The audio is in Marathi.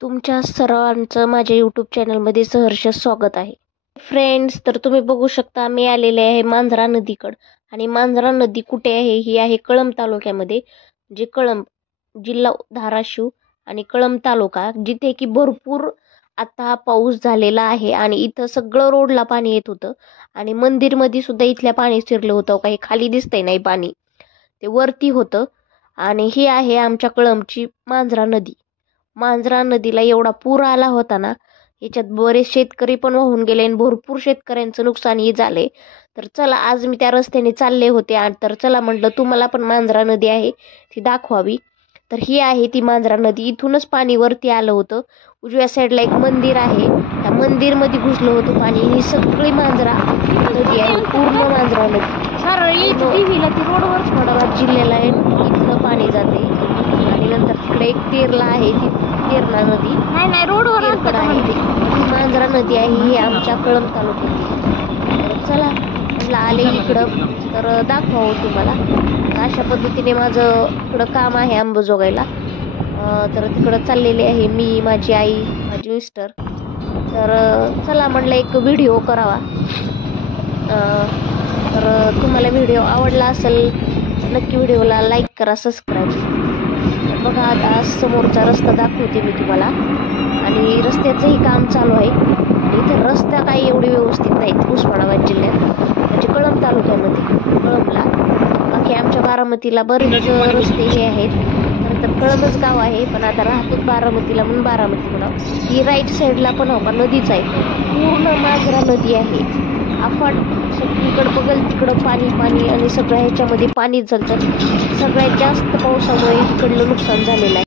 तुमच्या सर्वांचं माझ्या यूट्यूब चॅनलमध्ये सहर्ष स्वागत आहे. फ्रेंड्स, तर तुम्ही बघू शकता मी आलेले आहे मांजरा नदीकडं. आणि मांजरा नदी कुठे आहे? ही आहे कळंब तालुक्यामध्ये, जे कळंब जिल्हा धाराशिव आणि कळंब तालुका, जिथे की भरपूर आता पाऊस झालेला आहे. आणि इथं सगळं रोडला पाणी येत होतं आणि मंदिरमध्ये सुद्धा इथल्या पाणी शिरलं होतं. काही खाली दिसतंय नाही पाणी, ते वरती होतं. आणि ही आहे आमच्या कळंबची मांजरा नदी. मांजरा नदीला एवढा पूर आला होता ना, याच्यात बरेच शेतकरी पण वाहून गेले आणि भरपूर शेतकऱ्यांचं नुकसानही झाले. तर चला, आज मी त्या रस्त्याने चालले होते आणि तर चला म्हटलं तुम्हाला पण मांजरा नदी आहे ती दाखवावी. तर ही आहे ती मांजरा नदी. इथूनच पाणी वरती आलं होतं. उजव्या साईडला एक मंदिर आहे, त्या मंदिरमध्ये घुसलं होतं पाणी. ही सगळी मांजरा नदी आहे, पूर्ण मांजरा नदी. ती रोडवर उस्मानाबाद जिल्ह्याला आहे, इथलं पाणी जाते. आणि नंतर तिकडे एक तेरला आहे, ती तेरणा नदी नाही रोडवर आहे. ती मांजरा नदी आहे, ही आमच्या कळंब तालुक्यात. तर चला म्हटलं आले इकडं तर दाखवावं तुम्हाला. अशा पद्धतीने माझं इकडं काम आहे अंबाजोगाईला. तर तिकडं चाललेले आहे मी, माझी आई, माझी मिस्टर. तर चला म्हटलं एक व्हिडिओ करावा. तर तुम्हाला व्हिडिओ आवडला असेल नक्की व्हिडिओला लाईक करा, सबस्क्राईब. बघा आता समोरचा रस्ता दाखवते मी तुम्हाला. आणि रस्त्याचंही काम चालू आहे. इथं रस्ता काही एवढे व्यवस्थित नाहीत उस्मानाबाद जिल्ह्यात, म्हणजे कळंब तालुक्यामध्ये कळंबला. बाकी आमच्या बारामतीला बरेच रस्ते हे आहेत. तर कळंबच गाव आहे, पण आता राहतो बारामतीला म्हणून बारामती म्हणावं. ही राईट साईडला पण का नदीच आहे, पूर्ण मांजरा नदी आहे. अफाट सगळीकडं बघल तिकडं पाणी पाणी आणि सगळ्या ह्याच्यामध्ये पाणीच झालं. सगळ्यात जास्त पावसामुळे इकडलं नुकसान झालेलं आहे.